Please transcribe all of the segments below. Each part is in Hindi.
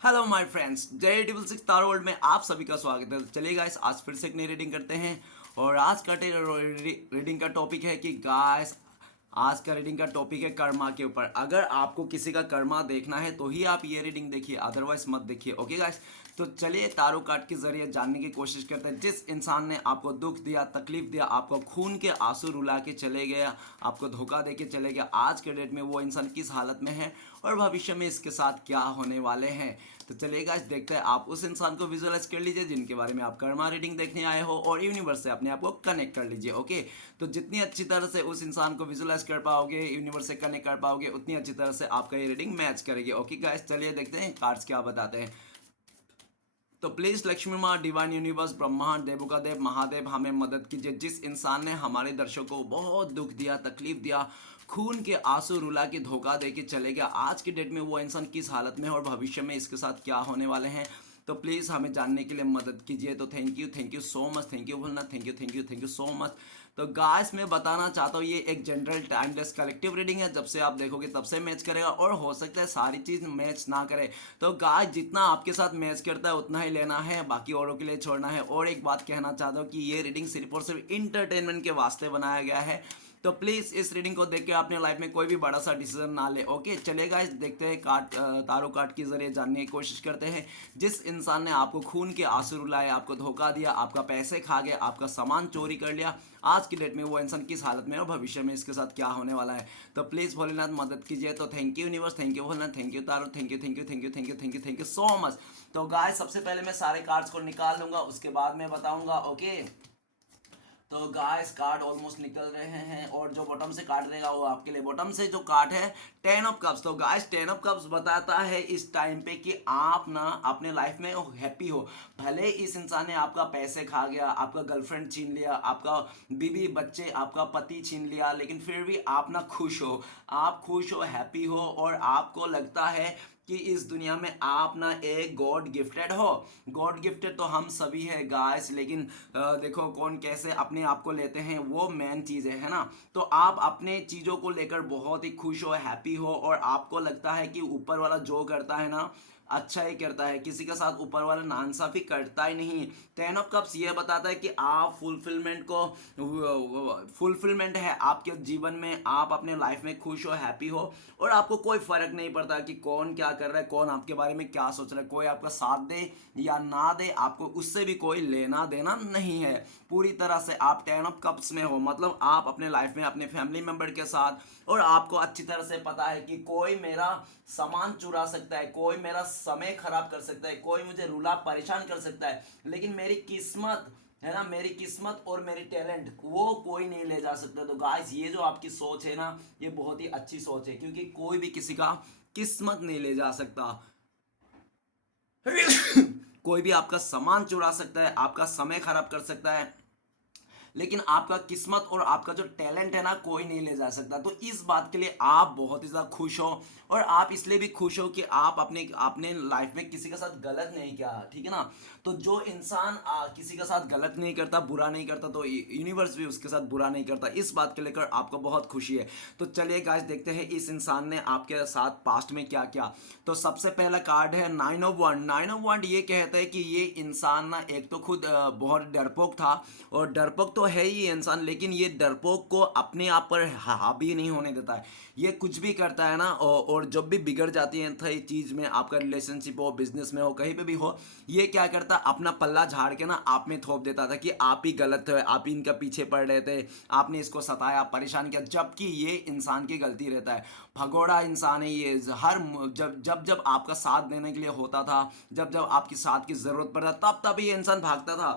हेलो माय फ्रेंड्स, जय डबल सिक्स स्टार वर्ल्ड में आप सभी का स्वागत है। चलिए गाइस, आज फिर से एक नई रीडिंग करते हैं। और आज का रीडिंग का टॉपिक है कि गाइस, आज का रीडिंग का टॉपिक है कर्मा के ऊपर। अगर आपको किसी का कर्मा देखना है तो ही आप ये रीडिंग देखिए, अदरवाइज मत देखिए। ओके गाइस, तो चलिए तारो कार्ड के जरिए जानने की कोशिश करते हैं। जिस इंसान ने आपको दुख दिया, तकलीफ दिया, आपको खून के आंसू रुला के चले गया, आपको धोखा दे के चले गया, आज के डेट में वो इंसान किस हालत में है और भविष्य में इसके साथ क्या होने वाले हैं। तो चलिए गाइस, देखते हैं। आप उस इंसान को विजुअलाइज कर लीजिए जिनके बारे में आप कर्मा रीडिंग देखने आए हो, और यूनिवर्स से अपने आप को कनेक्ट कर लीजिए। ओके, तो जितनी अच्छी तरह से उस इंसान को विजुअलाइज कर पाओगे, यूनिवर्स से कनेक्ट कर पाओगे, उतनी अच्छी तरह से आपका ये रीडिंग मैच करेगी। ओके गाइस, चलिए देखते हैं कार्ड्स क्या बताते हैं। तो प्लीज लक्ष्मी माँ, डिवाइन यूनिवर्स, ब्रह्मांड, देवों का देव महादेव, हमें मदद कीजिए। जिस इंसान ने हमारे दर्शकों को बहुत दुख दिया, तकलीफ दिया, खून के आंसू रुला के धोखा दे के चले गया, आज की डेट में वो इंसान किस हालत में है और भविष्य में इसके साथ क्या होने वाले हैं, तो प्लीज़ हमें जानने के लिए मदद कीजिए। तो thank you so much, thank you बोलना, थैंक यू सो मच। तो गाइस, मैं बताना चाहता हूँ, ये एक जनरल टाइमलेस कलेक्टिव रीडिंग है। जब से आप देखोगे तब से मैच करेगा, और हो सकता है सारी चीज़ मैच ना करे। तो गाइस, जितना आपके साथ मैच करता है उतना ही लेना है, बाकी औरों के लिए छोड़ना है। और एक बात कहना चाहता हूँ कि ये रीडिंग सिर्फ और सिर्फ इंटरटेनमेंट के वास्ते बनाया गया है। तो प्लीज़ इस रीडिंग को देख के अपने लाइफ में कोई भी बड़ा सा डिसीजन ना ले। ओके, चलिए गाइस, देखते हैं कार्ड, तारो कार्ड के जरिए जानने की कोशिश करते हैं। जिस इंसान ने आपको खून के आंसू रुलाए, आपको धोखा दिया, आपका पैसे खा गया, आपका सामान चोरी कर लिया, आज की डेट में वो इंसान किस हालत में है और भविष्य में इसके साथ क्या होने वाला है। तो प्लीज़ भोलेनाथ मदद कीजिए। तो thank you universe, thank you Bholenath, thank you taro, thank you so much. तो गाइस, सबसे पहले मैं सारे कार्ड्स को निकाल लूंगा, उसके बाद मैं बताऊंगा। ओके, तो गाइस, कार्ड ऑलमोस्ट निकल रहे हैं, और जो बॉटम से कार्ड रहेगा वो आपके लिए। बॉटम से जो कार्ड है, 10 ऑफ कप्स। तो गाइस, 10 ऑफ कप्स बताता है इस टाइम पे कि आप ना अपने लाइफ में हैप्पी हो। भले इस इंसान ने आपका पैसे खा गया, आपका गर्लफ्रेंड छीन लिया, आपका बीवी बच्चे, आपका पति छीन लिया, लेकिन फिर भी आप ना खुश हो। आप खुश हो, हैप्पी हो, और आपको लगता है कि इस दुनिया में आप ना एक गॉड गिफ्टेड हो। गॉड गिफ्टेड तो हम सभी है गाइस, लेकिन देखो कौन कैसे अपने आप को लेते हैं, वो मेन चीज़ है ना। तो आप अपने चीज़ों को लेकर बहुत ही खुश हो, हैप्पी हो, और आपको लगता है कि ऊपर वाला जो करता है ना, अच्छा ही करता है, किसी के साथ ऊपर वाला नाइंसाफी करता ही नहीं। 10 ऑफ कप्स ये बताता है कि आप फुलफिलमेंट है आपके जीवन में, आप अपने लाइफ में खुश हो, हैप्पी हो, और आपको कोई फर्क नहीं पड़ता कि कौन क्या कर रहा है, कौन आपके बारे में क्या सोच रहा है। कोई आपका साथ दे या ना दे, आपको उससे भी कोई लेना देना नहीं है। पूरी तरह से आप 10 ऑफ कप्स में हो, मतलब आप अपने लाइफ में अपने फैमिली मेंबर के साथ, और आपको अच्छी तरह से पता है कि कोई मेरा सामान चुरा सकता है, कोई मेरा समय खराब कर सकता है, कोई मुझे रुला परेशान कर सकता है, लेकिन मेरी किस्मत है ना, मेरी किस्मत और मेरी टैलेंट वो कोई नहीं ले जा सकता। तो गाइस, ये जो आपकी सोच है ना, ये बहुत ही अच्छी सोच है, क्योंकि कोई भी किसी का किस्मत नहीं ले जा सकता। कोई भी आपका सामान चुरा सकता है, आपका समय खराब कर सकता है, लेकिन आपका किस्मत और आपका जो टैलेंट है ना, कोई नहीं ले जा सकता। तो इस बात के लिए आप बहुत ही ज़्यादा खुश हो, और आप इसलिए भी खुश हो कि आप अपने अपने लाइफ में किसी के साथ गलत नहीं किया, ठीक है ना। तो जो इंसान किसी के साथ गलत नहीं करता, बुरा नहीं करता, तो यूनिवर्स भी उसके साथ बुरा नहीं करता। इस बात के लेकर आपको बहुत खुशी है। तो चलिए गाइस, देखते हैं इस इंसान ने आपके साथ पास्ट में क्या किया। तो सबसे पहला कार्ड है 9 ऑफ वंड। 9 ऑफ वंड ये कहता है कि ये इंसान ना, एक तो खुद बहुत डरपोक था, और डरपोक तो है ही इंसान, लेकिन ये डरपोक को अपने आप पर हावी नहीं होने देता है। ये कुछ भी करता है ना, और जब भी बिगड़ जाती है थी चीज़ में, आपका रिलेशनशिप हो, बिजनेस में हो, कहीं पे भी हो, ये क्या करता, अपना पल्ला झाड़ के ना आप में थोप देता था कि आप ही गलत हो, आप ही इनका पीछे पड़ रहे थे, आपने इसको सताया, परेशान किया, जबकि ये इंसान की गलती रहता है। भगोड़ा इंसान है ये। हर जब जब जब आपका साथ देने के लिए होता था, जब जब आपकी साथ की ज़रूरत पड़ता, तब तब ये इंसान भागता था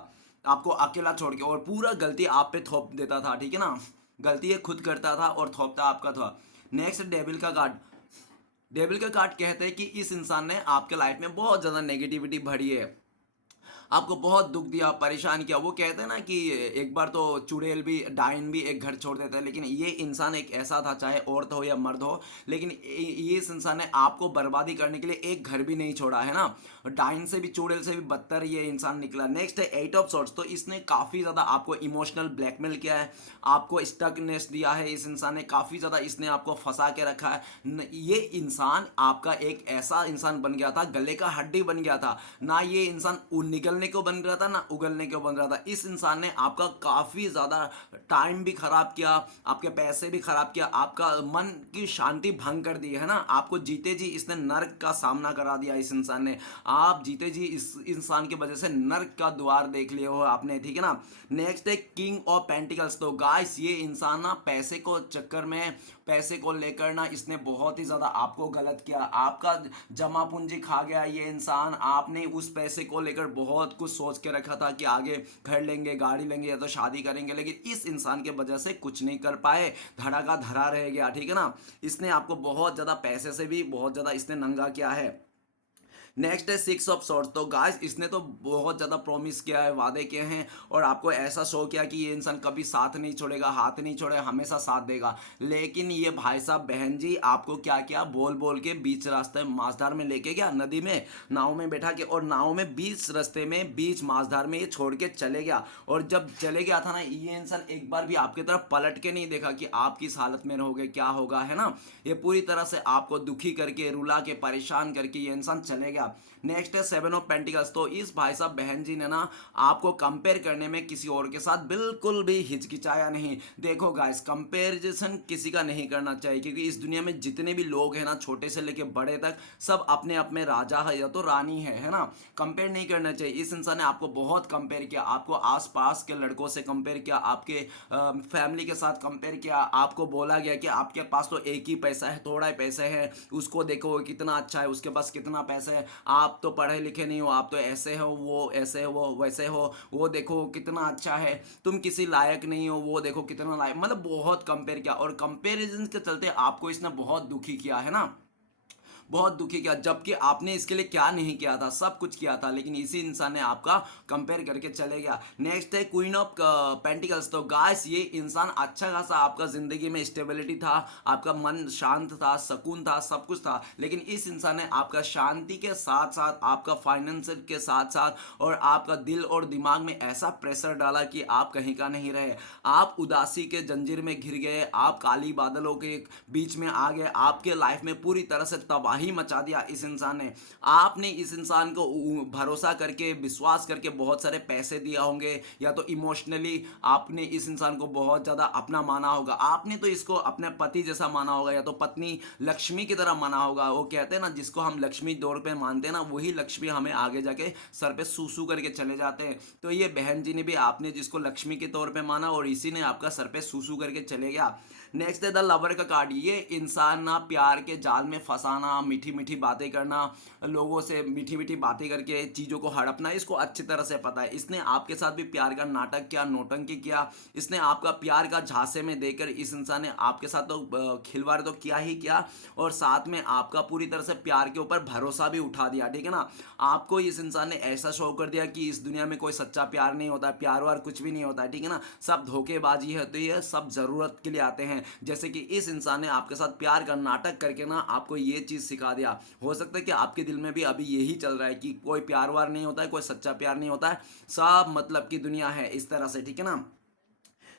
आपको अकेला छोड़ के, और पूरा गलती आप पे थोप देता था, ठीक है ना। गलती ये खुद करता था और थोपता आपका था। नेक्स्ट, डेविल का कार्ड। डेविल का कार्ड कहते हैं कि इस इंसान ने आपके लाइफ में बहुत ज़्यादा नेगेटिविटी भरी है, आपको बहुत दुख दिया, परेशान किया। वो कहते हैं ना कि एक बार तो चुड़ैल भी, डायन भी एक घर छोड़ देता है, लेकिन ये इंसान एक ऐसा था, चाहे औरत हो या मर्द हो, लेकिन ये इस इंसान ने आपको बर्बादी करने के लिए एक घर भी नहीं छोड़ा है ना। डायन से भी, चुड़ैल से भी बदतर ये इंसान निकला। नेक्स्ट है एट ऑफ सॉर्ड्स। तो इसने काफ़ी ज़्यादा आपको इमोशनल ब्लैकमेल किया है, आपको स्टकनेस दिया है। इस इंसान ने काफ़ी ज़्यादा, इसने आपको फंसा के रखा है। ये इंसान आपका एक ऐसा इंसान बन गया था, गले का हड्डी बन गया था ना। ये इंसान निकलने को बन रहा था ना उगलने को बन रहा था। इस इंसान ने आपका काफ़ी ज़्यादा टाइम भी खराब किया, आपके पैसे भी खराब किया, आपका मन की शांति भंग कर दी है ना। आपको जीते जी इसने नर्क का सामना करा दिया इस इंसान ने। आप जीते जी इस इंसान की वजह से नर्क का द्वार देख लिए हो आपने, ठीक है ना। नेक्स्ट है किंग ऑफ पेंटिकल्स। तो गाइस ये इंसान ना पैसे को चक्कर में, पैसे को लेकर ना इसने बहुत ही ज़्यादा आपको गलत किया। आपका जमा पूंजी खा गया ये इंसान। आपने उस पैसे को लेकर बहुत कुछ सोच के रखा था कि आगे घर लेंगे, गाड़ी लेंगे या तो शादी करेंगे, लेकिन इस इंसान के वजह से कुछ नहीं कर पाए, धड़ा का धड़ा रह गया, ठीक है ना। इसने आपको बहुत ज़्यादा पैसे से भी बहुत ज़्यादा इसने नंगा किया है। नेक्स्ट है सिक्स ऑफ सॉर्ड्स। तो गाइस इसने तो बहुत ज़्यादा प्रॉमिस किया है, वादे किए हैं, और आपको ऐसा शो किया कि ये इंसान कभी साथ नहीं छोड़ेगा, हाथ नहीं छोड़ेगा, हमेशा साथ देगा। लेकिन ये भाई साहब बहन जी आपको क्या किया, बोल बोल के बीच रास्ते माझधार में लेके गया, नदी में नाव में बैठा के, और नाव में बीच रास्ते में, बीच माझधार में ये छोड़ के चले गया। और जब चले गया था ना, ये इंसान एक बार भी आपकी तरफ पलट के नहीं देखा कि आप किस हालत में रहोगे, क्या होगा, है ना। ये पूरी तरह से आपको दुखी करके, रुला के, परेशान करके ये इंसान चले गया। नेक्स्ट है सेवन ऑफ पेंटिकल्स। तो इस भाई साहब बहन जी ने ना आपको कंपेयर करने में किसी और के साथ बिल्कुल भी हिचकिचाया नहीं। देखो गाइस, कंपेरिजन किसी का नहीं करना चाहिए, क्योंकि इस दुनिया में जितने भी लोग हैं ना, छोटे से लेके बड़े तक, सब अपने अपने राजा है या तो रानी है ना। कंपेयर नहीं करना चाहिए। इस इंसान ने आपको बहुत कंपेयर किया, आपको आसपास के लड़कों से कंपेयर किया, आपके फैमिली के साथ कंपेयर किया। आपको बोला गया कि आपके पास तो एक ही पैसा है, थोड़ा ही पैसे है, उसको देखो कितना अच्छा है, उसके पास कितना पैसा है, आप तो पढ़े लिखे नहीं हो, आप तो ऐसे हो, वो ऐसे हो, वैसे हो, वो देखो कितना अच्छा है, तुम किसी लायक नहीं हो, वो देखो कितना लायक। मतलब बहुत कंपेयर किया, और कंपेरिजन के चलते आपको इसने बहुत दुखी किया है ना, बहुत दुखी किया। जबकि आपने इसके लिए क्या नहीं किया था, सब कुछ किया था, लेकिन इसी इंसान ने आपका कंपेयर करके चले गया। नेक्स्ट है क्वीन ऑफ पेंटिकल्स। तो गाइस ये इंसान अच्छा खासा आपका जिंदगी में स्टेबिलिटी था, आपका मन शांत था, सुकून था, सब कुछ था, लेकिन इस इंसान ने आपका शांति के साथ साथ, आपका फाइनेंस के साथ साथ, और आपका दिल और दिमाग में ऐसा प्रेशर डाला कि आप कहीं का नहीं रहे। आप उदासी के जंजीर में घिर गए, आप काली बादलों के बीच में आ गए, आपके लाइफ में पूरी तरह से तबाही मचा दिया इस इंसान ने। आपने इस इंसान को भरोसा करके, विश्वास करके बहुत सारे पैसे दिया होंगे, या तो इमोशनली आपने इस इंसान को बहुत ज़्यादा अपना माना होगा। आपने तो इसको अपने पति जैसा माना होगा, या तो पत्नी लक्ष्मी की तरह माना होगा। वो कहते हैं ना, जिसको हम लक्ष्मी दौर पे मानते हैं ना, वही लक्ष्मी हमें आगे जाके सर पे सूसू करके चले जाते हैं। तो ये बहन जी ने भी, आपने जिसको लक्ष्मी के तौर पे माना, और इसी ने आपका सर पे सूसू करके चले गया। नेक्स्ट है द लवर का कार्ड। ये इंसान ना प्यार के जाल में फंसाना, मीठी मीठी बातें करना, लोगों से मीठी मीठी बातें करके चीज़ों को हड़पना, इसको अच्छी तरह से पता है। इसने आपके साथ भी प्यार का नाटक किया, नौटंकी किया। इसने आपका प्यार का झांसे में देकर इस इंसान ने आपके साथ तो खिलवाड़ तो किया ही किया, और साथ में आपका पूरी तरह से प्यार के ऊपर भरोसा भी उठा दिया, ठीक है ना। आपको इस इंसान ने ऐसा शो कर दिया कि इस दुनिया में कोई सच्चा प्यार नहीं होता, प्यार वार कुछ भी नहीं होता है, ठीक है ना। सब धोखेबाजी होती है, सब ज़रूरत के लिए आते हैं। जैसे कि इस इंसान ने आपके साथ प्यार का नाटक करके ना आपको ये चीज़ सिखा दिया। हो सकता है कि आपके दिल में भी अभी यही चल रहा है कि कोई प्यार वार नहीं होता है, कोई सच्चा प्यार नहीं होता है, सब मतलब की दुनिया है, इस तरह से, ठीक है ना।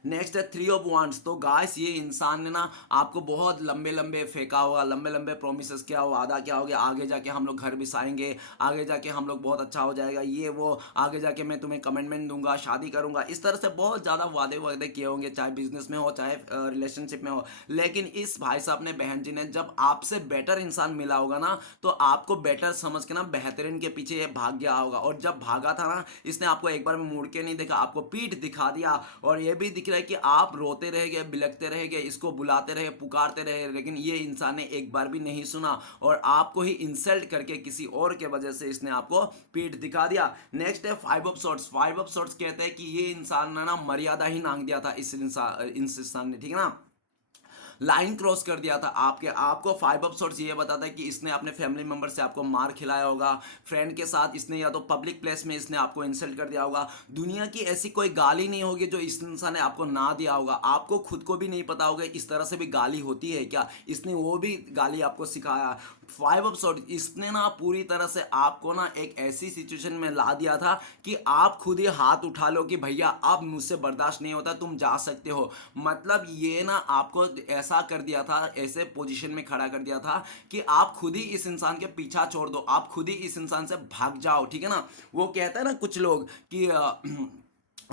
नेक्स्ट है थ्री ऑफ वांड्स। तो गाइस ये इंसान ने ना आपको बहुत लंबे लंबे फेंका होगा, लंबे लंबे प्रोमिस किया हो, वादा क्या हो गया, आगे जाके हम लोग घर बिसाएंगे, आगे जाके हम लोग बहुत अच्छा हो जाएगा, ये वो, आगे जाके मैं तुम्हें कमिटमेंट दूंगा, शादी करूंगा, इस तरह से बहुत ज़्यादा वादे वादे किए होंगे, चाहे बिजनेस में हो, चाहे रिलेशनशिप में हो। लेकिन इस भाई साहब ने, बहन जी ने, जब आपसे बेटर इंसान मिला होगा ना, तो आपको बेटर समझ के ना बेहतरीन के पीछे ये भाग गया होगा। और जब भागा था ना, इसने आपको एक बार में मुड़ के नहीं देखा, आपको पीठ दिखा दिया। और ये भी दिख रहा है कि आप रोते रह गए, बिलखते रह गए, इसको बुलाते रहे, पुकारते रहे, लेकिन ये इंसान ने एक बार भी नहीं सुना, और आपको ही इंसल्ट करके किसी और के वजह से इसने आपको पीठ दिखा दिया। नेक्स्ट है five of swords. Five of swords कहते हैं कि ये इंसान ने ना मर्यादा ही नांग दिया था इस इंसान ने, ठीक है ना। लाइन क्रॉस कर दिया था आपके। आपको 5 एपिसोड्स ये बताता है कि इसने अपने फैमिली मेंबर से आपको मार खिलाया होगा, फ्रेंड के साथ इसने या तो पब्लिक प्लेस में इसने आपको इंसल्ट कर दिया होगा। दुनिया की ऐसी कोई गाली नहीं होगी जो इस इंसान ने आपको ना दिया होगा। आपको खुद को भी नहीं पता होगा इस तरह से भी गाली होती है क्या, इसने वो भी गाली आपको सिखाया। 5 एपिसोड इसने ना पूरी तरह से आपको ना एक ऐसी सिचुएशन में ला दिया था कि आप खुद ही हाथ उठा लो कि भैया अब मुझसे बर्दाश्त नहीं होता, तुम जा सकते हो। मतलब ये ना आपको ऐसा कर दिया था, ऐसे पोजीशन में खड़ा कर दिया था कि आप खुद ही इस इंसान के पीछा छोड़ दो, आप खुद ही इस इंसान से भाग जाओ, ठीक है ना। वो कहता है ना कुछ लोग कि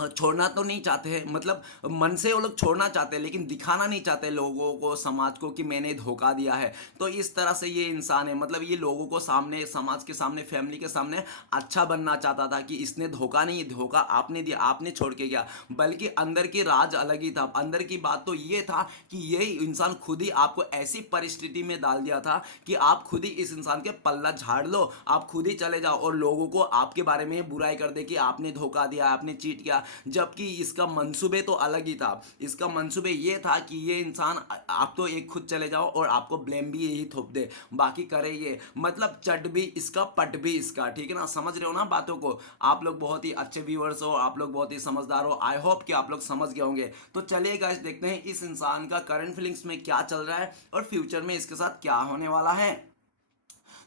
छोड़ना तो नहीं चाहते हैं, मतलब मन से वो लोग छोड़ना चाहते हैं लेकिन दिखाना नहीं चाहते लोगों को, समाज को कि मैंने धोखा दिया है। तो इस तरह से ये इंसान है, मतलब ये लोगों को सामने, समाज के सामने, फैमिली के सामने अच्छा बनना चाहता था कि इसने धोखा नहीं, धोखा आपने दिया, आपने छोड़ के गया। बल्कि अंदर की राज अलग ही था। अंदर की बात तो ये था कि ये इंसान खुद ही आपको ऐसी परिस्थिति में डाल दिया था कि आप खुद ही इस इंसान के पल्ला झाड़ लो, आप खुद ही चले जाओ और लोगों को आपके बारे में बुराई कर दे कि आपने धोखा दिया, आपने चीट किया। जबकि इसका मंसूबे तो अलग ही था। इसका मंसूबे ये था कि ये इंसान, आप तो एक खुद चले जाओ और आपको ब्लेम भी यही थोप दे, बाकी करे ये। मतलब चट भी इसका पट भी इसका, ठीक है ना। समझ रहे हो ना बातों को। आप लोग बहुत ही अच्छे व्यूअर्स हो, आप लोग बहुत ही समझदार हो। आई होप कि आप लोग समझ गए होंगे। तो चलिए गाइस देखते हैं इस इंसान का करंट फीलिंग्स में क्या चल रहा है और फ्यूचर में इसके साथ क्या होने वाला है।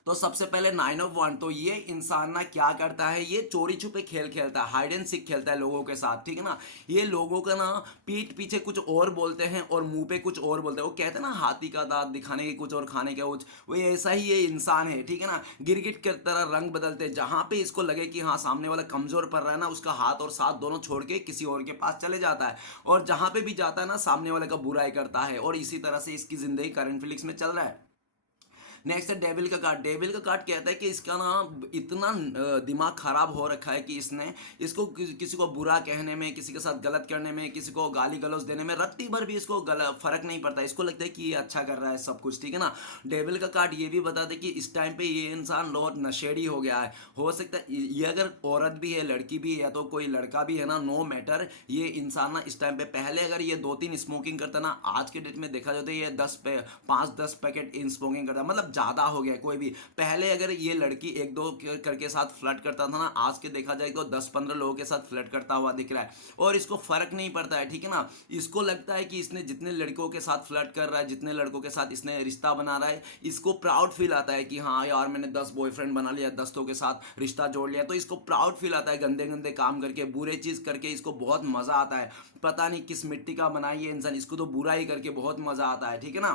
तो सबसे पहले 9 ऑफ 1, तो ये इंसान ना क्या करता है, ये चोरी छुपे खेल खेलता है, हाइड एंड सीक खेलता है लोगों के साथ, ठीक है ना। ये लोगों का ना पीठ पीछे कुछ और बोलते हैं और मुंह पे कुछ और बोलते हैं। वो कहते हैं ना हाथी का दांत दिखाने के कुछ और खाने के कुछ, वो ऐसा ही ये इंसान है, ठीक है ना। गिरगिट की तरह रंग बदलते हैं, जहां पे इसको लगे कि हाँ सामने वाला कमजोर पड़ रहा है ना, उसका हाथ और साथ दोनों छोड़ के किसी और के पास चले जाता है, और जहां पे भी जाता है ना सामने वाले का बुराई करता है। और इसी तरह से इसकी जिंदगी करंट फिलिक्स में चल रहा है। नेक्स्ट है डेविल का कार्ड। डेविल का कार्ड कहता है कि इसका ना इतना दिमाग खराब हो रखा है कि इसने, इसको किसी को बुरा कहने में, किसी के साथ गलत करने में, किसी को गाली गलौज देने में रत्ती भर भी इसको फर्क नहीं पड़ता। इसको लगता है कि ये अच्छा कर रहा है सब कुछ, ठीक है ना। डेविल का कार्ड ये भी बताता है कि इस टाइम पे ये इंसान बहुत नशेड़ी हो गया है। हो सकता है ये अगर औरत भी है, लड़की भी है, या तो कोई लड़का भी है ना, नो मैटर, ये इंसान ना इस टाइम पे, पहले अगर ये 2-3 स्मोकिंग करता ना, आज के डेट में देखा जाए तो ये 5-10 पैकेट इन स्मोकिंग करता, मतलब ज़्यादा हो गया। कोई भी पहले अगर ये लड़की 1-2 करके साथ फ्लर्ट करता था ना, आज के देखा जाए तो 10-15 लोगों के साथ फ्लर्ट करता हुआ दिख रहा है और इसको फर्क नहीं पड़ता है, ठीक है ना। इसको लगता है कि इसने जितने लड़कों के साथ फ्लर्ट कर रहा है, जितने लड़कों के साथ इसने रिश्ता बना रहा है, इसको प्राउड फील आता है कि हाँ यार मैंने 10 बॉयफ्रेंड बना लिया, 10 के साथ रिश्ता जोड़ लिया। तो इसको प्राउड फील आता है, गंदे गंदे काम करके, बुरे चीज़ करके इसको बहुत मज़ा आता है। पता नहीं किस मिट्टी का बनाई है इंसान, इसको तो बुरा ही करके बहुत मज़ा आता है, ठीक है ना।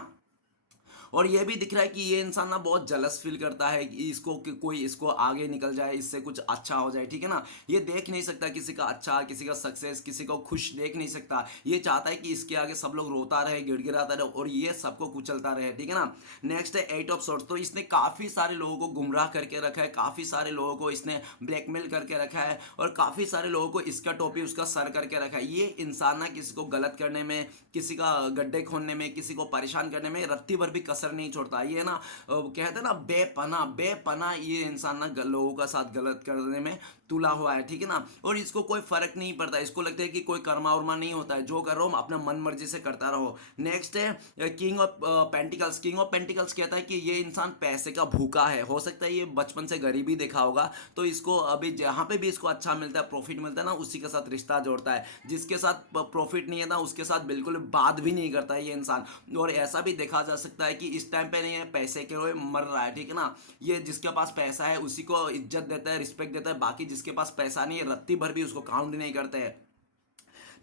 और ये भी दिख रहा है कि ये इंसान ना बहुत जलस फील करता है कि इसको, कि कोई इसको आगे निकल जाए, इससे कुछ अच्छा हो जाए, ठीक है ना। ये देख नहीं सकता किसी का अच्छा, किसी का सक्सेस, किसी को खुश देख नहीं सकता। ये चाहता है कि इसके आगे सब लोग रोता रहे, गिड़गिड़ाता रहे और ये सबको कुचलता रहे, ठीक है ना। नेक्स्ट है 8 ऑफ सोर्ड्स। तो इसने काफ़ी सारे लोगों को गुमराह करके रखा है, काफ़ी सारे लोगों को इसने ब्लैकमेल करके रखा है और काफ़ी सारे लोगों को इसका टोपी उसका सर करके रखा है। ये इंसान ना किसी को गलत करने में, किसी का गड्ढे खोदने में, किसी को परेशान करने में रत्ती भर भी कसर नहीं छोड़ता। ये ना कहते हैं ना बेपना, बेपना ये इंसान ना लोगों का साथ गलत करने में तुला हुआ है, ठीक है ना। और इसको कोई फर्क नहीं पड़ता, इसको लगता है कि कोई कर्मा उर्मा नहीं होता है, जो कर रहा हो अपना मन मर्जी से करता रहो। नेक्स्ट है king of pentacles. King of pentacles कहता है कि ये इंसान पैसे का भूखा है। हो सकता है ये बचपन से गरीबी देखा होगा, तो इसको अभी जहाँ पे भी इसको अच्छा मिलता है, प्रॉफिट मिलता है ना, उसी के साथ रिश्ता जोड़ता है। जिसके साथ प्रॉफिट नहीं है ना, उसके साथ बिल्कुल बात भी नहीं करता है ये इंसान। और ऐसा भी देखा जा सकता है कि इस टाइम पे नहीं है, पैसे के लिए मर रहा है, ठीक है ना। ये जिसके पास पैसा है उसी को इज्जत देता है, रिस्पेक्ट देता है, बाकी जिसके पास पैसा नहीं है रत्ती भर भी उसको काउंट नहीं करते हैं।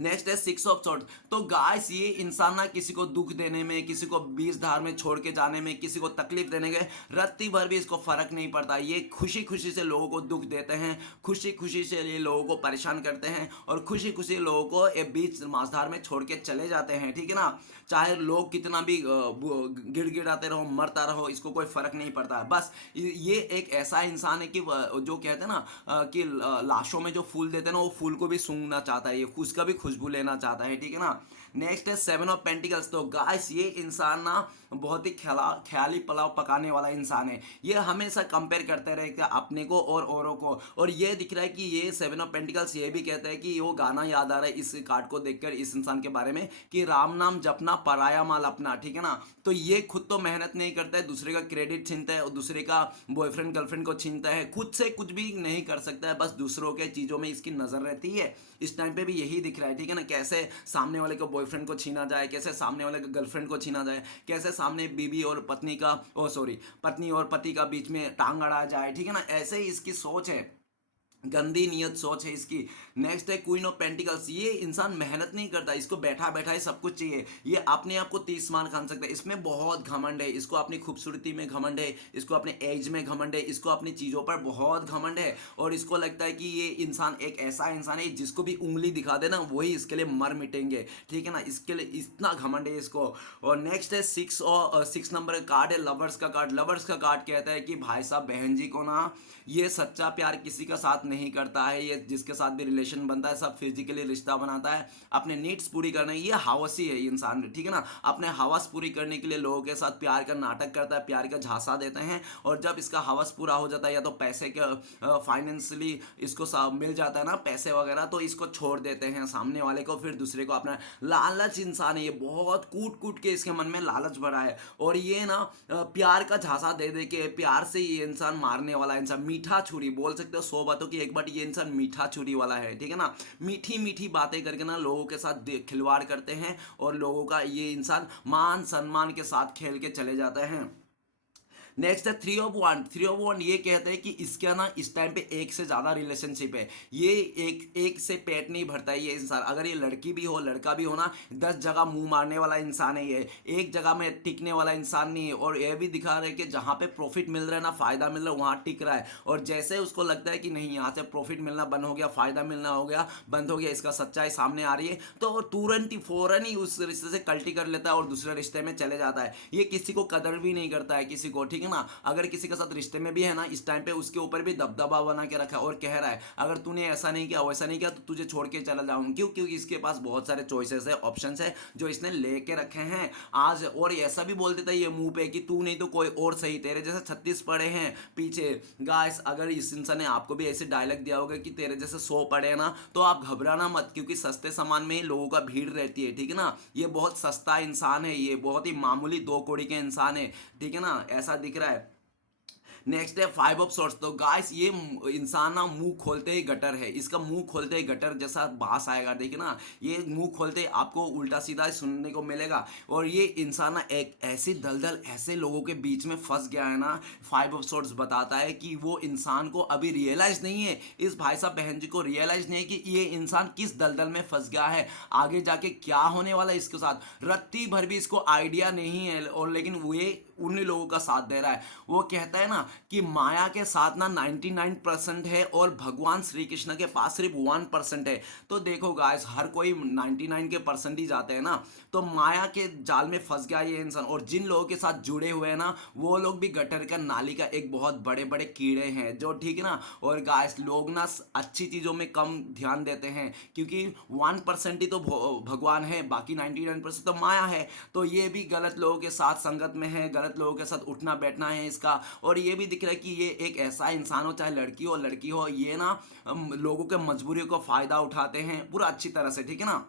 नेक्स्ट है 6 ऑफ सोर्ड्स। तो गाइस ये इंसान ना किसी को दुख देने में, किसी को बीच धार में छोड़ के जाने में, किसी को तकलीफ देने के रत्ती भर भी इसको फर्क नहीं पड़ता। ये खुशी खुशी से लोगों को दुख देते हैं, खुशी खुशी से ये लोगों को परेशान करते हैं और खुशी खुशी लोगों को ये बीच माझधार में छोड़ के चले जाते हैं, ठीक है ना। चाहे लोग कितना भी गिड़गिड़ाते रहो, मरता रहो, इसको कोई फर्क नहीं पड़ता है। बस ये एक ऐसा इंसान है कि जो कहते हैं ना कि लाशों में जो फूल देते हैं ना, वो फूल को भी सूंघना चाहता है, ये उसका भी खुशबू लेना चाहता है, ठीक है ना। नेक्स्ट है सेवन ऑफ पेंटिकल्स। तो गाइस ये इंसान ना बहुत ही ख्याली पुलाव पकाने वाला इंसान है। ये हमेशा कंपेयर करते रहेगा अपने को और औरों को। और ये दिख रहा है कि ये सेवन ऑफ पेंटिकल्स ये भी कहता है कि वो गाना याद आ रहा है इस कार्ड को देखकर इस इंसान के बारे में कि राम नाम जपना पराया माल अपना, ठीक है ना। तो ये खुद तो मेहनत नहीं करता है, दूसरे का क्रेडिट छीनता है और दूसरे का बॉयफ्रेंड गर्लफ्रेंड को छीनता है, खुद से कुछ भी नहीं कर सकता है, बस दूसरों के चीज़ों में इसकी नज़र रहती है। इस टाइम पे भी यही दिख रहा है, ठीक है ना। कैसे सामने वाले को बॉयफ्रेंड को छीना जाए, कैसे सामने वाले को गर्लफ्रेंड को छीना जाए, कैसे सामने बीवी और पत्नी का पत्नी और पति का बीच में टांग अड़ा जाए, ठीक है ना। ऐसे ही इसकी सोच है, गंदी नियत सोच है इसकी। नेक्स्ट है क्वीन ऑफ पेंटिकल्स। ये इंसान मेहनत नहीं करता, इसको बैठा बैठा ही सब कुछ चाहिए। ये अपने आप को 30 मान खान सकता है। इसमें बहुत घमंड है, इसको अपनी खूबसूरती में घमंड है, इसको अपने एज में घमंड है, इसको अपनी चीज़ों पर बहुत घमंड है। और इसको लगता है कि ये इंसान एक ऐसा इंसान है जिसको भी उंगली दिखा देना वही इसके लिए मर मिटेंगे, ठीक है ना। इसके लिए इतना घमंड है इसको। और नेक्स्ट है 6 नंबर का कार्ड है लवर्स का कार्ड। लवर्स का कार्ड कहता है कि भाई साहब बहन जी को ना ये सच्चा प्यार किसी का साथ नहीं करता है। ये जिसके साथ भी रिलेशन बनता है सब फिजिकली रिश्ता बनाता है, अपने नीड्स पूरी करने, ये हवसी है ये इंसान, ठीक है ना। अपने हवस पूरी करने के लिए लोगों के साथ प्यार का नाटक करता है, प्यार का झांसा देते हैं। और जब इसका हवस पूरा हो जाता है या तो पैसे के फाइनेंशियली इसको मिल जाता है ना पैसे वगैरह, तो इसको छोड़ देते हैं सामने वाले को, फिर दूसरे को अपना। लालच इंसान है ये, बहुत कूट कूट के इसके मन में लालच भरा है। और ये ना प्यार का झांसा दे दे के प्यार से ये इंसान मारने वाला इंसान, मीठा छुरी बोल सकते हो 100 बातों की एक बार, ये इंसान मीठा छुरी वाला है, ठीक है ना। मीठी मीठी बातें करके ना लोगों के साथ खिलवाड़ करते हैं और लोगों का ये इंसान मान सम्मान के साथ खेल के चले जाते हैं। नेक्स्ट है 3 ऑफ 1। 3 ऑफ 1 ये कहते हैं कि इसका ना इस टाइम पे एक से ज़्यादा रिलेशनशिप है। ये एक से पेट नहीं भरता है ये इंसान। अगर ये लड़की भी हो लड़का भी हो ना, 10 जगह मुंह मारने वाला इंसान है ये, एक जगह में टिकने वाला इंसान नहीं है। और ये भी दिखा रहा है कि जहाँ पे प्रॉफिट मिल रहा है ना, फ़ायदा मिल रहा है, वहाँ टिक रहा है। और जैसे उसको लगता है कि नहीं यहाँ से प्रॉफिट मिलना बंद हो गया, फ़ायदा मिलना हो गया बंद हो गया, इसका सच्चाई सामने आ रही है, तो तुरंत ही फ़ौरन ही उस रिश्ते से कल्टी कर लेता है और दूसरे रिश्ते में चले जाता है। ये किसी को कदर भी नहीं करता है किसी को, ठीक है ना। अगर किसी के साथ रिश्ते में भी है ना, इस टाइम पे उसके ऊपर भी दबदबा बना के रखा है और कह रहा है अगर तूने ऐसा नहीं किया वैसा नहीं किया तो तुझे छोड़ के चला जाऊंगा। क्यों? क्योंकि इसके पास बहुत सारे चॉइसेस है, ऑप्शंस है जो इसने लेके रखे हैं आज। और ऐसा भी बोल देता है ये मुंह पे कि तू नहीं तो कोई और सही, तेरे जैसे 36 पड़े हैं पीछे। गाइस अगर इस इंसान ने आपको भी ऐसे डायलॉग दिया होगा कि तेरे जैसे 100 पड़े हैं ना, तो आप घबराना मत, क्योंकि सस्ते सामान में ही लोगों का भीड़ रहती है, ठीक है ना। ये बहुत सस्ता इंसान है, ये बहुत ही मामूली 2 कौड़ी के इंसान है, ठीक है ना, ऐसा दिख रहा है। नेक्स्ट है 5 ऑफ सोर्ट्स। तो गाइस ये इंसान ना मुंह खोलते ही गटर है, इसका मुंह खोलते ही गटर जैसा बास आएगा, देखिए ना। ये मुंह खोलते ही आपको उल्टा सीधा सुनने को मिलेगा। और ये इंसान ना एक ऐसी दलदल ऐसे लोगों के बीच में फंस गया है ना, 5 ऑफ सोर्ट्स बताता है कि वो इंसान को अभी रियलाइज नहीं है, इस भाई साहब बहन जी को रियलाइज नहीं है कि ये इंसान किस दलदल में फंस गया है, आगे जाके क्या होने वाला है इसके साथ। रत्ती भर भी इसको आइडिया नहीं है। और लेकिन वो ये उन लोगों का साथ दे रहा है। वो कहता है ना कि माया के साथ ना 99% है और भगवान श्री कृष्ण के पास सिर्फ 1% है। तो देखो गाइस हर कोई 99 के परसेंट ही जाते हैं ना, तो माया के जाल में फंस गया ये इंसान। और जिन लोगों के साथ जुड़े हुए हैं ना, वो लोग भी गटर का नाली का एक बहुत बड़े बड़े कीड़े हैं जो, ठीक है ना। और गाइस लोग ना अच्छी चीज़ों में कम ध्यान देते हैं, क्योंकि 1% ही तो भगवान है, बाकी 99% तो माया है। तो ये भी गलत लोगों के साथ संगत में है, गलत लोगों के साथ उठना बैठना है इसका। और ये भी दिख रहा है कि ये एक ऐसा इंसान हो, चाहे लड़की हो, ये ना लोगों के मजबूरियों का फायदा उठाते हैं पूरा अच्छी तरह से, ठीक है ना।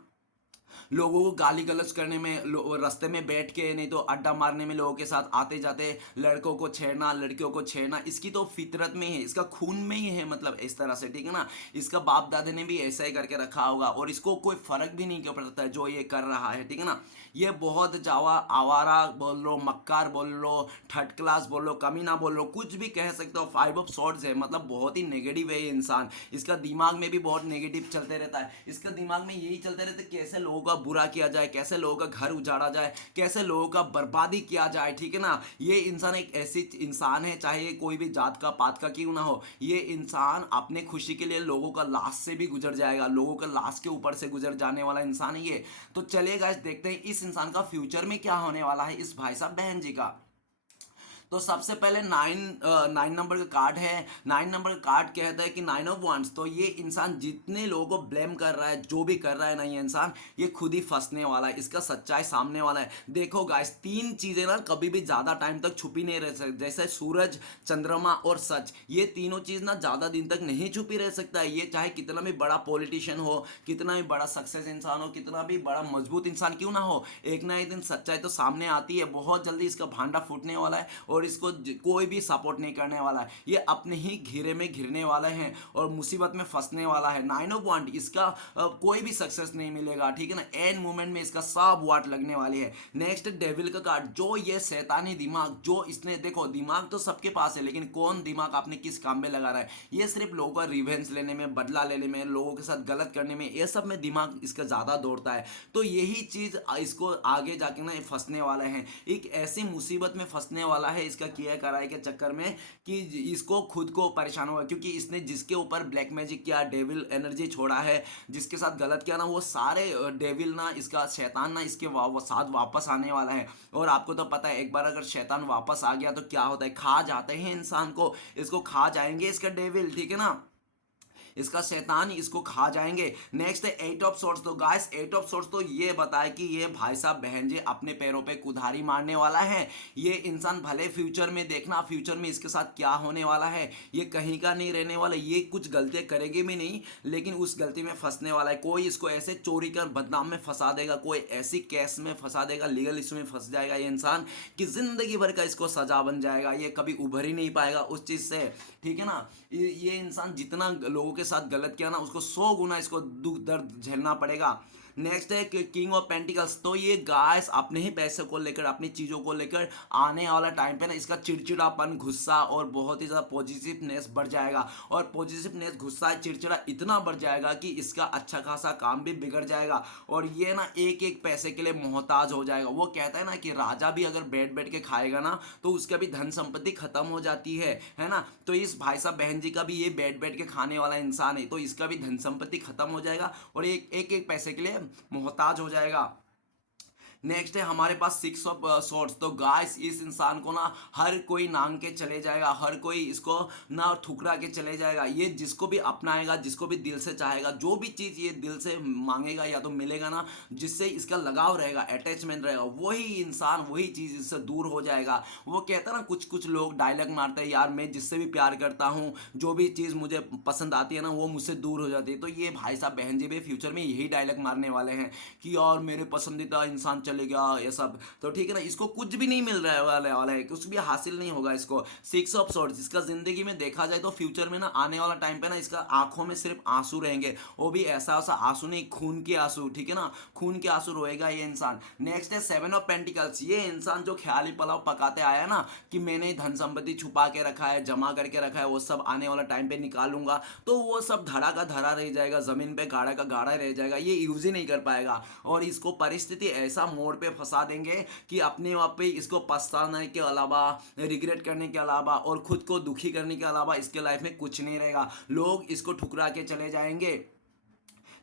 लोगों को गाली गलौज करने में, रास्ते में बैठ के नहीं तो अड्डा मारने में, लोगों के साथ आते जाते लड़कों को छेड़ना, लड़कियों को छेड़ना, इसकी तो फितरत में ही है, इसका खून में ही है, मतलब इस तरह से, ठीक है ना। इसका बाप दादा ने भी ऐसा ही करके रखा होगा और इसको कोई फर्क भी नहीं पड़ता है जो ये कर रहा है, ठीक है ना। ये बहुत जावा आवारा बोल लो, मक्कार बोल लो, थर्ड क्लास बोल लो, कमीना बोल लो, कुछ भी कह सकते हो। 5 ऑफ सोर्ड्स है, मतलब बहुत ही नेगेटिव है ये इंसान। इसका दिमाग में भी बहुत नेगेटिव चलते रहता है, इसका दिमाग में यही चलते रहता है कैसे लोगों का बुरा किया जाए, कैसे लोगों का घर उजाड़ा जाए, कैसे लोगों का बर्बादी किया जाए, ठीक है ना। ये इंसान एक ऐसी इंसान है, चाहे ये कोई भी जात का पात का क्यों ना हो, ये इंसान अपने खुशी के लिए लोगों का लाश से भी गुजर जाएगा, लोगों का लाश के ऊपर से गुजर जाने वाला इंसान है ये। तो चलिए गाइस देखते हैं इस इंसान का फ्यूचर में क्या होने वाला है, इस भाई साहब बहन जी का। तो सबसे पहले नाइन नंबर का कार्ड है। 9 नंबर का कार्ड कहता है कि 9 ऑफ वांड्स। तो ये इंसान जितने लोगों को ब्लेम कर रहा है, जो भी कर रहा है ना, ये इंसान ये खुद ही फंसने वाला है, इसका सच्चाई सामने वाला है। देखो गाइस, तीन चीजें ना कभी भी ज्यादा टाइम तक छुपी नहीं रह सकती, जैसे सूरज, चंद्रमा और सच। ये तीनों चीज ना ज्यादा दिन तक नहीं छुपी रह सकता है। ये चाहे कितना भी बड़ा पॉलिटिशियन हो, कितना भी बड़ा सक्सेस इंसान हो, कितना भी बड़ा मजबूत इंसान क्यों ना हो, एक ना एक दिन सच्चाई तो सामने आती है। बहुत जल्दी इसका भांडा फूटने वाला है और इसको कोई भी सपोर्ट नहीं करने वाला है। ये अपने ही घेरे में घिरने वाले हैं और मुसीबत में फंसने वाला है। 9 ऑफ वांड, इसका कोई भी सक्सेस नहीं मिलेगा, ठीक है ना। एंड मोमेंट में इसका सब वाट लगने वाली है। नेक्स्ट डेविल का कार्ड, जो ये शैतानी दिमाग, जो इसने, देखो दिमाग तो सबके पास है, लेकिन कौन दिमाग आपने किस काम में लगा रहा है। ये सिर्फ लोगों का रिवेंज लेने में, बदला लेने में, लोगों के साथ गलत करने में, ये सब में दिमाग इसका ज्यादा दौड़ता है। तो यही चीज इसको आगे जाके ना फंसने वाला है, एक ऐसी मुसीबत में फंसने वाला है इसका किया कराए के चक्कर में, कि इसको खुद को परेशान होगा। क्योंकि इसने जिसके ऊपर ब्लैक मैजिक किया, डेविल एनर्जी छोड़ा है, जिसके साथ गलत किया ना, वो सारे डेविल ना, इसका शैतान ना इसके साथ वापस आने वाला है। और आपको तो पता है, एक बार अगर शैतान वापस आ गया तो क्या होता है, खा जाते हैं इंसान को, इसको खा जाएंगे इसका डेविल, ठीक है ना, इसका शैतान इसको खा जाएंगे। नेक्स्ट है 8 ऑफ सोर्ड्स। तो गाइस 8 ऑफ सोर्ड्स तो ये बताए कि ये भाई साहब बहन जी अपने पैरों पे कुल्हाड़ी मारने वाला है। ये इंसान भले फ्यूचर में, देखना फ्यूचर में इसके साथ क्या होने वाला है, ये कहीं का नहीं रहने वाला। ये कुछ गलतियां करेगी भी नहीं, लेकिन उस गलती में फंसने वाला है। कोई इसको ऐसे चोरी कर बदनाम में फंसा देगा, कोई ऐसी केस में फंसा देगा, लीगल इशू में फंस जाएगा ये इंसान, कि जिंदगी भर का इसको सजा बन जाएगा। ये कभी उभर ही नहीं पाएगा उस चीज से, ठीक है ना। ये इंसान जितना लोगों के साथ गलत किया ना, उसको 100 गुना इसको दुख दर्द झेलना पड़ेगा। नेक्स्ट है किंग ऑफ पेंटिकल्स। तो ये गाइस अपने ही पैसे को लेकर, अपनी चीज़ों को लेकर आने वाला टाइम पे ना इसका चिड़चिड़ापन, गुस्सा और बहुत ही ज़्यादा पॉजिटिवनेस बढ़ जाएगा। और पॉजिटिवनेस, गुस्सा, चिड़चिड़ा इतना बढ़ जाएगा कि इसका अच्छा खासा काम भी बिगड़ जाएगा। और ये ना एक एक पैसे के लिए मोहताज हो जाएगा। वो कहता है ना कि राजा भी अगर बैठ बैठ के खाएगा ना, तो उसका भी धन संपत्ति खत्म हो जाती है ना। तो इस भाई साहब बहन जी का भी ये बैठ बैठ के खाने वाला इंसान है, तो इसका भी धन संपत्ति खत्म हो जाएगा और एक एक पैसे के लिए मोहताज हो जाएगा। नेक्स्ट है हमारे पास 6 ऑफ सोर्ड्स। तो गाइस इस इंसान को ना हर कोई नांग के चले जाएगा, हर कोई इसको ना ठुकरा के चले जाएगा। ये जिसको भी अपनाएगा, जिसको भी दिल से चाहेगा, जो भी चीज़ ये दिल से मांगेगा या तो मिलेगा ना, जिससे इसका लगाव रहेगा, अटैचमेंट रहेगा, वही इंसान, वही चीज़ इससे दूर हो जाएगा। वो कहता है ना, कुछ कुछ लोग डायलॉग मारते हैं, यार मैं जिससे भी प्यार करता हूँ, जो भी चीज़ मुझे पसंद आती है ना, वो मुझसे दूर हो जाती है। तो ये भाई साहब बहन जी भी फ्यूचर में यही डायलॉग मारने वाले हैं कि यार मेरे पसंदीदा इंसान चले गया, ये सब। तो ठीक है ना, इसको कुछ भी नहीं मिल रहा वाला है, कुछ भी हासिल नहीं होगा इसको। 6 ऑफ सोर्ड्स, इसका जिंदगी में देखा जाए तो फ्यूचर में ना, आने वाला टाइम पे ना, इसका आंखों में सिर्फ आंसू रहेंगे। वो भी ऐसा ऐसा आंसू नहीं, खून के आंसू, ठीक है ना, खून के आंसू रोएगा ये इंसान। नेक्स्ट है 7 ऑफ पेंटिकल्स। ये इंसान जो ख्याली पुलाव पकाते आया ना, कि मैंने धन संपत्ति छुपा के रखा है, जमा करके रखा है, वो सब आने वाला टाइम पे निकालूंगा, तो वो सब धड़ा का धड़ा रह जाएगा, जमीन पे गाड़ा का गाड़ा रह जाएगा, ये यूज ही नहीं कर पाएगा। और इसको परिस्थिति ऐसा मोड़ पे फंसा देंगे कि अपने आप पे इसको पछताने के अलावा, रिग्रेट करने के अलावा और खुद को दुखी करने के अलावा इसके लाइफ में कुछ नहीं रहेगा। लोग इसको ठुकरा के चले जाएंगे।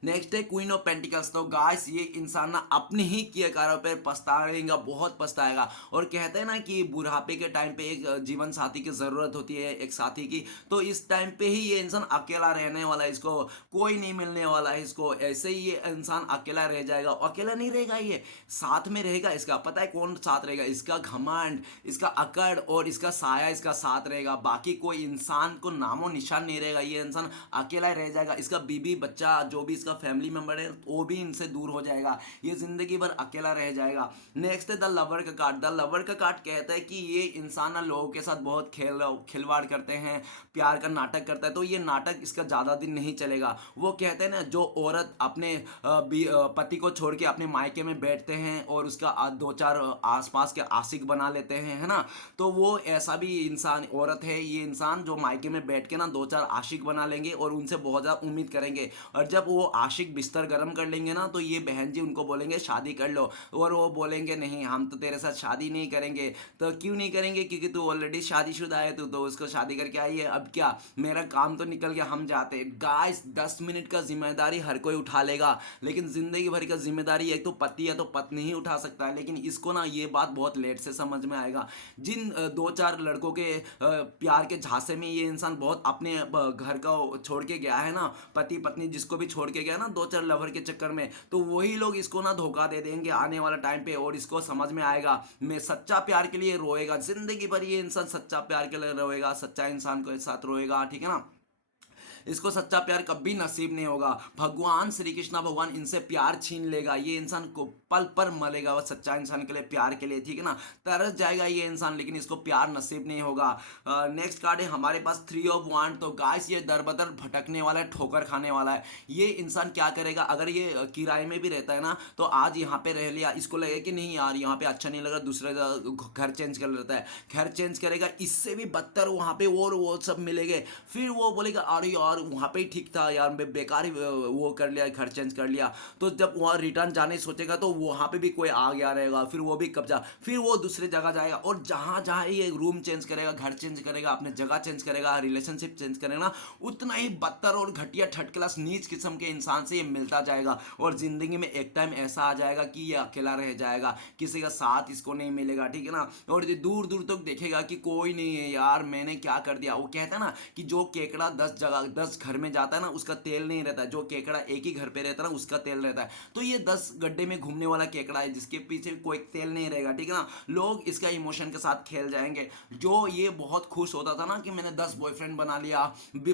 नेक्स्ट है क्वीन ऑफ पेंटिकल्स। तो गाइस ये इंसान ना अपने ही किए कार्यों पर पछताएगा, बहुत पछताएगा। और कहते हैं ना कि बुढ़ापे के टाइम पे एक जीवन साथी की ज़रूरत होती है, एक साथी की। तो इस टाइम पे ही ये इंसान अकेला रहने वाला है, इसको कोई नहीं मिलने वाला है। इसको ऐसे ही ये इंसान अकेला रह जाएगा। अकेला नहीं रहेगा, ये साथ में रहेगा। इसका पता है कौन साथ रहेगा, इसका घमंड, इसका अकड़ और इसका साया इसका साथ रहेगा। बाकी कोई इंसान को नामो निशान नहीं रहेगा। ये इंसान अकेला रह जाएगा। इसका बीबी बच्चा, जो भी इसका फैमिली मेंबर है, वो भी इनसे दूर हो जाएगा। ये जिंदगी भर अकेला रह जाएगा। नेक्स्ट है द लवर का कार्ड। द लवर का कार्ड कहता है कि ये इंसान ना लोगों के साथ बहुत खिलवाड़ करते हैं, प्यार का नाटक करता है। तो ये नाटक इसका ज़्यादा दिन नहीं चलेगा। वो कहते हैं ना, जो औरत अपने पति को छोड़ के अपने मायके में बैठते हैं और उसका 2-4 आसपास के आशिक बना लेते हैं, है ना, तो वो ऐसा भी इंसान, औरत है ये इंसान, जो मायके में बैठ के ना 2-4 आशिक बना लेंगे और उनसे बहुत ज़्यादा उम्मीद करेंगे। और जब वो आशिक बिस्तर गर्म कर लेंगे ना, तो ये बहन जी उनको बोलेंगे शादी कर लो, और वो बोलेंगे नहीं हम तो तेरे साथ शादी नहीं करेंगे। तो क्यों नहीं करेंगे? क्योंकि तू ऑलरेडी शादीशुदा है, तू तो उसको शादी करके आई है, अब क्या, मेरा काम तो निकल गया, हम जाते हैं। गाइस 10 मिनट का जिम्मेदारी हर कोई उठा लेगा, लेकिन जिंदगी भर का जिम्मेदारी एक तो पति है तो पत्नी ही उठा सकता है। लेकिन इसको ना ये बात बहुत लेट से समझ में आएगा। जिन दो चार लड़कों के प्यार के झांसे में ये इंसान बहुत अपने घर का छोड़ के गया है ना, पति पत्नी जिसको भी छोड़ के गया ना दो चार लवर के चक्कर में, तो वही लोग इसको ना धोखा दे देंगे आने वाला टाइम पे, और इसको समझ में आएगा। मैं सच्चा प्यार के लिए रोएगा जिंदगी भर, ये इंसान सच्चा प्यार के लिए रोएगा, सच्चा इंसान के साथ रोएगा, ठीक है ना। इसको सच्चा प्यार कभी नसीब नहीं होगा। भगवान श्री कृष्णा भगवान इनसे प्यार छीन लेगा, ये इंसान को पल पर मलेगा वो सच्चा इंसान के लिए, प्यार के लिए, ठीक है ना। तरस जाएगा ये इंसान, लेकिन इसको प्यार नसीब नहीं होगा। नेक्स्ट कार्ड है हमारे पास 3 ऑफ वांड। तो गाइस ये दर बदर भटकने वाला है, ठोकर खाने वाला है। ये इंसान क्या करेगा, अगर ये किराए में भी रहता है ना, तो आज यहाँ पे रह लिया, इसको लगे कि नहीं यार यहाँ पे अच्छा नहीं लगा, दूसरे घर चेंज कर लेता है। घर चेंज करेगा, इससे भी बदतर वहाँ पे और वो सब मिलेंगे, फिर वो बोलेगा अरे यार वहाँ पे ही ठीक था यार, मैं बेकार ही वो कर लिया, घर चेंज कर लिया। तो जब वहाँ रिटर्न जाने सोचेगा तो वहाँ पे भी कोई आ गया रहेगा, फिर वो भी कब्जा, फिर वो दूसरी जगह जाएगा, और जहाँ जहाँ ये रूम चेंज करेगा, घर चेंज करेगा, अपने जगह चेंज करेगा, रिलेशनशिप चेंज करेगा ना, उतना ही बदतर और घटिया थर्ड क्लास नीच किस्म के इंसान से ये मिलता जाएगा। और जिंदगी में एक टाइम ऐसा आ जाएगा कि ये अकेला रह जाएगा, किसी का साथ इसको नहीं मिलेगा, ठीक है ना। और ये दूर दूर तक देखेगा कि कोई नहीं है यार, मैंने क्या कर दिया। वो कहता है ना कि जो केकड़ा 10 घर में जाता है ना, उसका तेल नहीं रहता, जो केकड़ा एक ही घर पे रहता है ना, उसका तेल रहता है। तो ये 10 गड्ढे में घूमने वाला केकड़ा है, जिसके पीछे कोई तेल नहीं रहेगा, ठीक है ना। लोग इसका इमोशन के साथ खेल जाएंगे। जो ये बहुत खुश होता था ना कि मैंने 10 बॉयफ्रेंड बना लिया,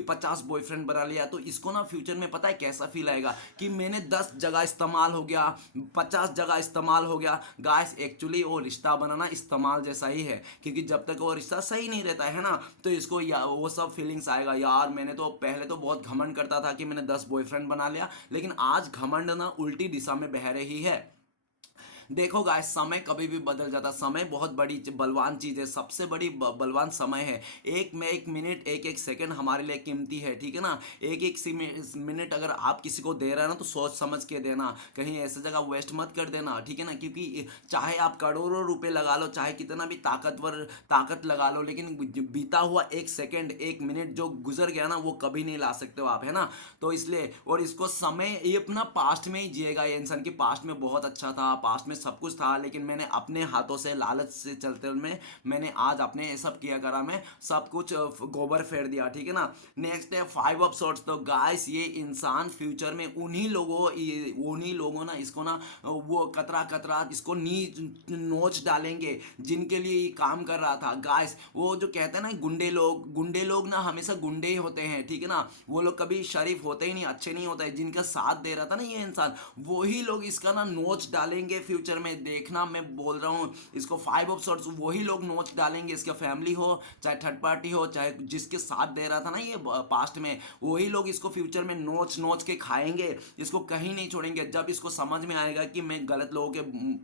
50 बॉयफ्रेंड बना लिया, तो इसको ना फ्यूचर में पता है कैसा फील आएगा कि मैंने 10 जगह इस्तेमाल हो गया, 50 जगह इस्तेमाल हो गया। गाइस एक्चुअली वो रिश्ता बनाना इस्तेमाल जैसा ही है, क्योंकि जब तक वो रिश्ता सही नहीं रहता है ना, तो इसको वो सब फीलिंग्स आएगा, यार मैंने तो पहले तो बहुत घमंड करता था कि मैंने 10 बॉयफ्रेंड बना लिया, लेकिन आज घमंड ना उल्टी दिशा में बह रही है। देखो गाइस समय कभी भी बदल जाता, समय बहुत बड़ी बलवान चीज़ है, सबसे बड़ी बलवान समय है। एक मिनट एक एक सेकंड हमारे लिए कीमती है, ठीक है ना। एक एक मिनट अगर आप किसी को दे रहे हैं ना, तो सोच समझ के देना, कहीं ऐसी जगह वेस्ट मत कर देना, ठीक है ना। क्योंकि चाहे आप करोड़ों रुपए लगा लो, चाहे कितना भी ताकत लगा लो, लेकिन बीता हुआ एक सेकंड एक मिनट जो गुजर गया ना, वो कभी नहीं ला सकते हो आप, है ना। तो इसलिए, और इसको समय ये अपना पास्ट में ही जिएगा ये इंसान, की पास्ट में बहुत अच्छा था, पास्ट में सब कुछ था, लेकिन मैंने अपने हाथों से लालच से चलते में मैंने आज अपने सब किया करा, मैं सब कुछ गोबर फेर दिया, ठीक है ना। नेक्स्ट है 5 ऑफ सॉर्ड्स। तो गाइस ये इंसान फ्यूचर में उन्हीं लोगों ना इसको ना वो कतरा कतरा इसको नोच डालेंगे, जिनके लिए ये काम कर रहा था। गाइस वो जो कहते हैं ना गुंडे लोग ना हमेशा गुंडे ही होते हैं, ठीक है ना। वो लोग कभी शरीफ होते ही नहीं, अच्छे नहीं होते। जिनका साथ दे रहा था ना ये इंसान, वही लोग इसका ना नोच डालेंगे फ्यूचर में, देखना मैं बोल रहा हूँ। इसको 5 ऑफ सॉर्ड्स वही लोग नोच डालेंगे, इसका फैमिली हो चाहे थर्ड पार्टी हो, चाहे जिसके साथ दे रहा था ना ये पास्ट में, वही लोग इसको फ्यूचर में नोच के खाएंगे, इसको कहीं नहीं छोड़ेंगे। जब इसको समझ में आएगा कि मैं गलत लोगों के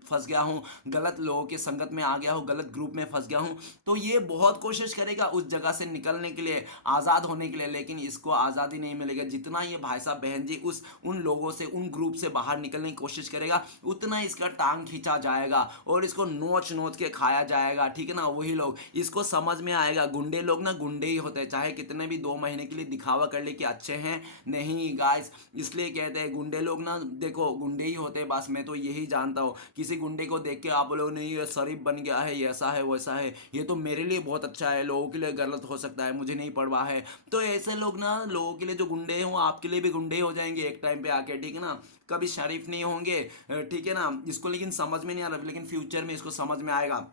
फंस गया हूँ, गलत लोगों के संगत में आ गया हूँ, गलत ग्रुप में फंस गया हूँ, तो ये बहुत कोशिश करेगा उस जगह से निकलने के लिए, आज़ाद होने के लिए, लेकिन इसको आज़ादी नहीं मिलेगा। जितना ये भाई साहब बहन जी उन लोगों से, उन ग्रुप से बाहर निकलने की कोशिश करेगा, उतना इसका टांग खींचा जाएगा और इसको नोच के खाया जाएगा, ठीक है ना। वही लोग, इसको समझ में आएगा गुंडे लोग ना गुंडे ही होते हैं, चाहे कितने भी 2 महीने के लिए दिखावा कर ले कि अच्छे हैं, नहीं गाइस, इसलिए कहते हैं गुंडे लोग ना, देखो गुंडे ही होते हैं बस। मैं तो यही जानता हूँ, किसी गुंडे को देख के आप लोग नहीं ये शरीफ बन गया है, ये ऐसा है वैसा है, ये तो मेरे लिए बहुत अच्छा है, लोगों के लिए गलत हो सकता है, मुझे नहीं परवाह है। तो ऐसे लोग ना, लोगों के लिए जो गुंडे हैं वो आपके लिए भी गुंडे हो जाएंगे एक टाइम पे आके, ठीक है ना। कभी शरीफ नहीं होंगे, ठीक है ना। इसको लेकिन समझ में नहीं आ रहा, लेकिन फ्यूचर में इसको समझ में आएगा।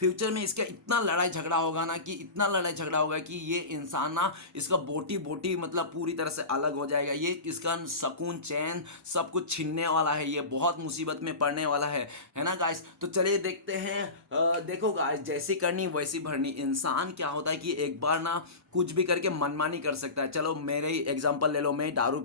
फ्यूचर में इसका इतना लड़ाई झगड़ा होगा ना, कि इतना लड़ाई झगड़ा होगा कि ये इंसान ना, इसका बोटी मतलब पूरी तरह से अलग हो जाएगा। ये इसका सुकून चैन सब कुछ छीनने वाला है, ये बहुत मुसीबत में पड़ने वाला है ना गाइस। तो चलिए देखते हैं। देखो गाइस, जैसी करनी वैसी भरनी। इंसान क्या होता है कि एक बार ना कुछ भी करके मनमानी कर सकता है। चलो मेरे ही एग्जांपल ले लो, मैं दारू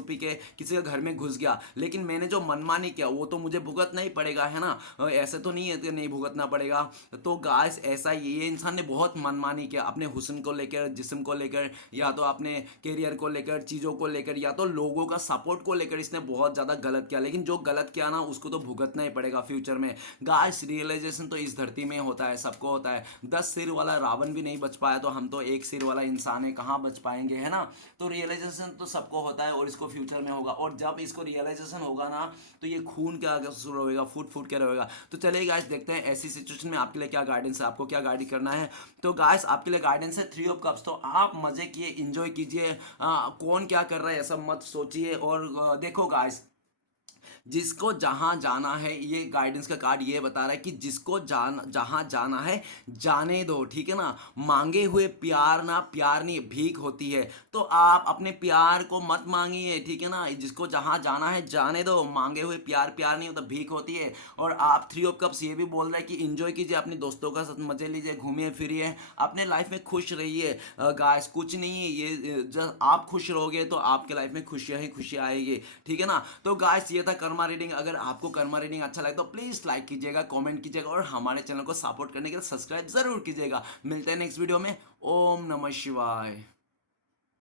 पी के किसी के घर में घुस गया, लेकिन मैंने जो मनमानी किया वो तो मुझे भुगतना ही पड़ेगा, है ना। ऐसे तो नहीं है कि नहीं भुगतना पड़ेगा। तो गाइस ऐसा ये इंसान ने बहुत मनमानी किया अपने हुस्न को लेकर, जिस्म को लेकर, या तो अपने करियर को लेकर, चीज़ों को लेकर, या तो लोगों का सपोर्ट को लेकर इसने बहुत ज़्यादा गलत किया। लेकिन जो गलत किया ना उसको तो भुगतना ही पड़ेगा फ्यूचर में। गाइस रियलाइजेशन तो इस धरती में होता है, सबको होता है। 10 सिर वाला रावण भी नहीं बच पाया तो हम तो एक सिर वाला इंसान है, कहाँ बच पाएंगे, है ना। तो रियलाइजेशन तो सबको होता है और इसको फ्यूचर में होगा। और जब इसको रियलाइजेशन होगा ना तो ये खून क्या शुरू होगा, फूट फूट के रहेगा। तो चलिए गाइस देखते हैं ऐसी सिचुएशन में आपके लिए क्या गाइडेंस है, आपको क्या गाइड करना है। तो गाइस आपके लिए गाइडेंस है 3 ऑफ कप्स। तो आप मजे किए, इंजॉय कीजिए, कौन क्या कर रहा है ऐसा मत सोचिए। और देखो गाइस, जिसको जहां जाना है, ये गाइडेंस का कार्ड ये बता रहा है कि जिसको जहां जाना है जाने दो, ठीक है ना। मांगे हुए प्यार ना प्यार नहीं, भीख होती है। तो आप अपने प्यार को मत मांगिए, ठीक है ना। जिसको जहां जाना है जाने दो, मांगे हुए प्यार प्यार नहीं होता, भीख होती है। और आप 3 ऑफ कप्स ये भी बोल रहे हैं कि इंजॉय कीजिए, अपने दोस्तों का साथ मजे लीजिए, घूमिए फिरिए, अपने लाइफ में खुश रहिए। गाइस कुछ नहीं है ये, जब आप खुश रहोगे तो आपके लाइफ में खुशियां ही खुशियां आएगी, ठीक है ना। तो गाइस ये था कर्मा रीडिंग। अगर आपको कर्मा रीडिंग अच्छा लगे तो प्लीज लाइक कीजिएगा, कमेंट कीजिएगा और हमारे चैनल को सपोर्ट करने के लिए सब्सक्राइब जरूर कीजिएगा। मिलते हैं नेक्स्ट वीडियो में। ओम नमः शिवाय।